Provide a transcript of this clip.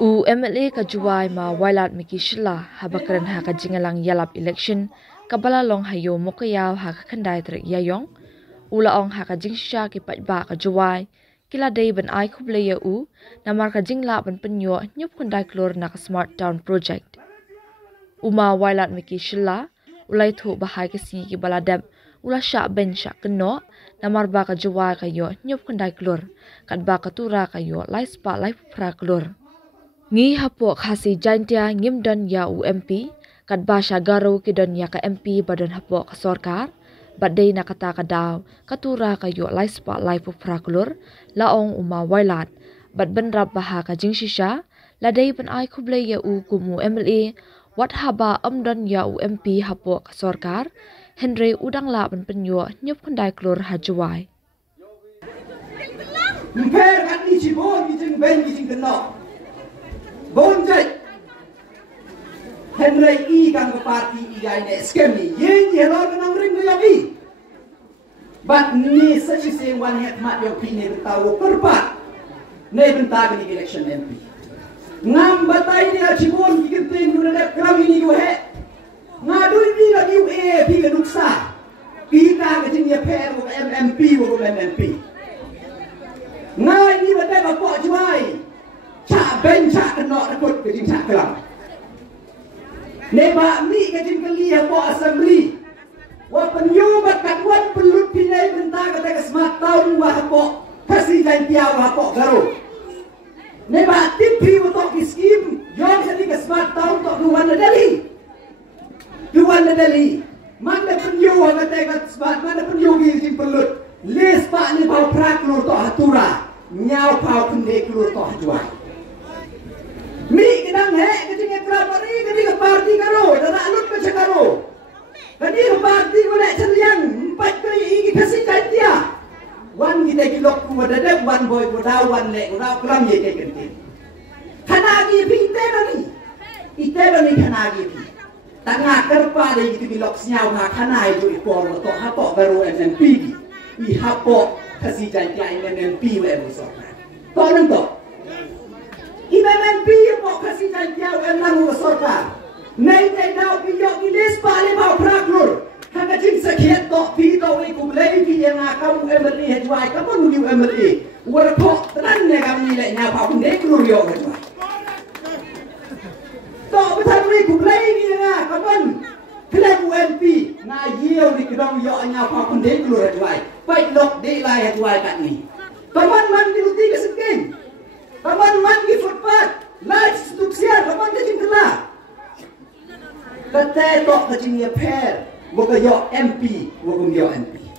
UMLA kajuai ma wailat miki shila habakran ha kajingalang yalap election kabala long hayo mokayaw ha kakandai trek yayong ula ong ha kajingsha ki patba kajuai kila day ban ai kubleya namar kajingla ban penyo nyup kandai klor na smart town project uma wailat miki shila ulai thu bahai kasi ki baladab ula sha ben sha keno namar ba kajuai kayo nyup kandai klor kadba katura kayo lai spa lai pra klor ngi hapo khasi jantia ngimdan ya UMP kadba shagaro kidon ya ka MP badan hapo ka sarkar badai na kata kadaw katura kayo lai spa lai pra klor laong uma wailat bad benrap baha ka jingshisha ladai ban ai khuble ya kumu MLA wat haba amdan ya UMP hapo ka sarkar Henry udang la ban penyo nyup kandai klor hajuai Mper kan ni cibon kijing ben kijing kena bon jai Henry kang ke parti iya ini scam ni yen ye lo nang ring yo bi but ni sachi se wan het mat yo pine tawo perpat ne bentag ni election MP ngam batai ni cibon kigen guna dak kram ini yo he ngadui bi ga UA bi ga nuksa bi ka ga jing ye per wo MMP wo MMP ngai ni batai ba po juai cha ben cha kena rekut ke jing cha kelam ne ba mi ke jing kali po assembly wa penyu ba katwan pelut pinai benta ka ta smart town wa po kasi jan piao wa po garo ne ba tipi wa to ki scheme yong sa ni ka smart town to duwan na Delhi man da penyu wa ta ka smart man da penyu gi jing pelut les pa ni ba prak lu to hatura nyau pau kende lu to hajuai mi kedang he kecing ekramari kedi ke parti karo dana alut ke cakaro kedi ke parti ko lek celiang empat kali iki kasih dia wan kita kilok ku dadap wan boy ku dawan lek ku daw kram ye ke kenti kanagi pinte nani ite nani kanagi pi tanga kerpa de gitu kilok senyau ha kanai ju ipor to hapo baru MMP i hapo kasih dia MMP we muso to nang to MMP mo kasi jantiaw ang lango sarkar nay tay daw piyo ilis pale ba praklor hanga jing sakhet to pi to ay kublay pi yang akam MLA hejwai kapon ni MLA war ko tan ne gam ni le nya pa ne klur yo hejwai to betan ni kublay ni nga kapon kle UMP na yew ni kidong yo nya pa ne klur hejwai pai lok de lai hejwai kat ni kaman man ni uti ke sekin kaman man gi footpath light stuksian kaman ke jingkela kate tok ke jing ye per wo ke yo MP wo kum yo MP